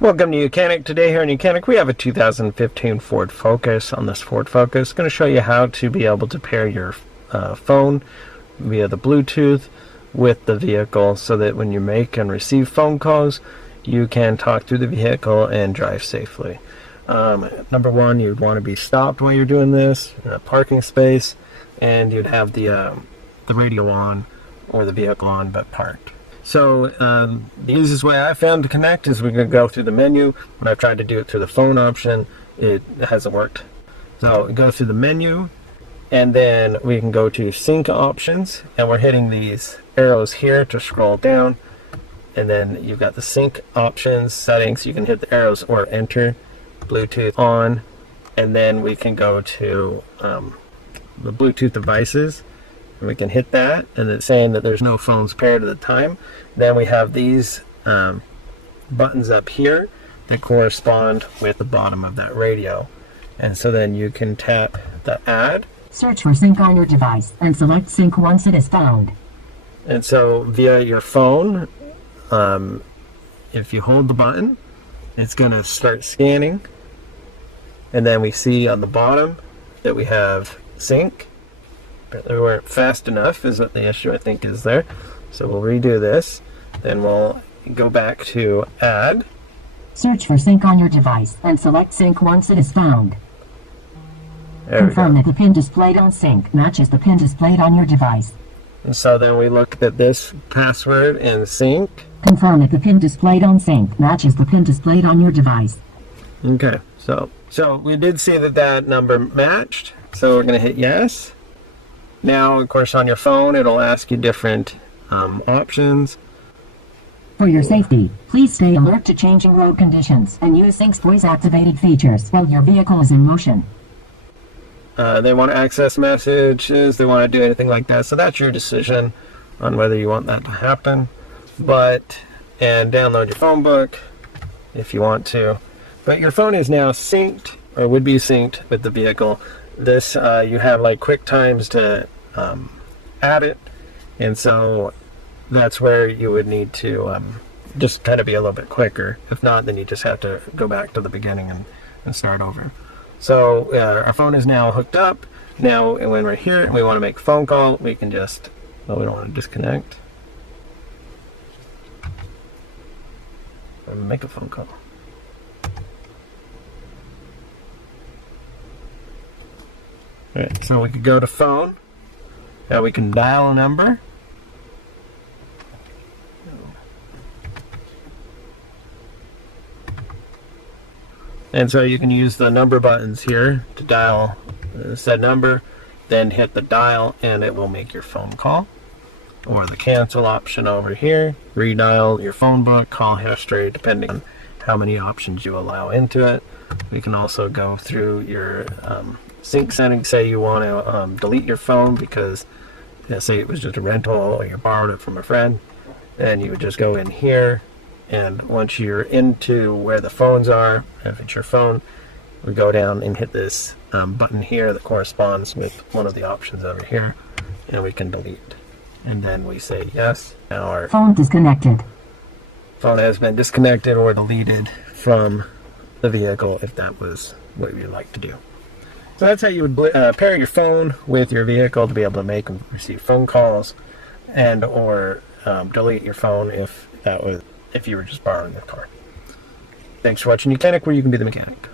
Welcome to YOUCANIC. Today here in YOUCANIC we have a 2015 Ford Focus. On this Ford Focus, I'm going to show you how to be able to pair your phone via the Bluetooth with the vehicle so that when you make and receive phone calls you can talk through the vehicle and drive safely. Number one, you'd want to be stopped while you're doing this in a parking space, and you'd have the radio on or the vehicle on but parked. So the easiest way I found to connect is we're going to go through the menu. When I've tried to do it through the phone option, it hasn't worked. So we go through the menu, and then we can go to sync options, and we're hitting these arrows here to scroll down, and then you've got the sync options settings. You can hit the arrows or enter Bluetooth on, and then we can go to the Bluetooth devices. And we can hit that, and it's saying that there's no phones paired at the time. Then we have these buttons up here that correspond with the bottom of that radio. And so then you can tap the add. Search for sync on your device and select sync once it is found. And so via your phone, if you hold the button, it's going to start scanning. And then we see on the bottom that we have sync. But they weren't fast enough is what the issue I think is there. So we'll redo this. Then we'll go back to add. Search for sync on your device and select sync once it is found. Confirm that the pin displayed on sync matches the pin displayed on your device. And so then we look at this password and sync. Confirm that the pin displayed on sync matches the pin displayed on your device. Okay, so we did see that number matched. So we're going to hit yes. Now, of course, on your phone, it'll ask you different options. For your safety, please stay alert to changing road conditions and use Sync's voice-activated features while your vehicle is in motion. They want to access messages, they want to do anything like that, so that's your decision on whether you want that to happen. And download your phone book if you want to. But your phone is now synced, or would be synced with the vehicle. This you have like quick times to add it, and so that's where you would need to just kind of be a little bit quicker. If not, then you just have to go back to the beginning and start over. So our phone is now hooked up. Now when we're here and we want to make a phone call, we can just, well, we don't want to disconnect. Make a phone call. Alright, so we could go to phone. Now we can dial a number. And so you can use the number buttons here to dial said number, then hit the dial and it will make your phone call. Or the cancel option over here, redial your phone book, call history, depending on how many options you allow into it. We can also go through your sync settings. Say you want to delete your phone because, say it was just a rental or you borrowed it from a friend, then you would just go in here, and once you're into where the phones are, if it's your phone, we go down and hit this button here that corresponds with one of the options over here, and we can delete. And then we say yes. Now our phone disconnected. Phone has been disconnected or deleted from the vehicle if that was what you'd like to do. So that's how you would pair your phone with your vehicle to be able to make and receive phone calls, and or delete your phone if you were just borrowing a car. Thanks for watching YOUCANIC, where you can be the mechanic.